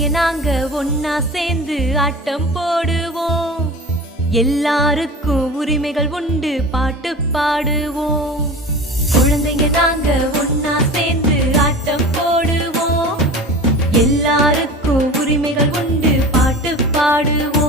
குழந்தைங்க நாங்க ஒன்னா சேர்ந்து ஆட்டம் போடுவோம். எல்லாருக்கும் உரிமைகள் உண்டு, பாட்டு பாடுவோம். குழந்தைங்க நாங்க ஒன்னா சேர்ந்து ஆட்டம் போடுவோம். எல்லாருக்கும் உரிமைகள் உண்டு, பாட்டு பாடுவோம்.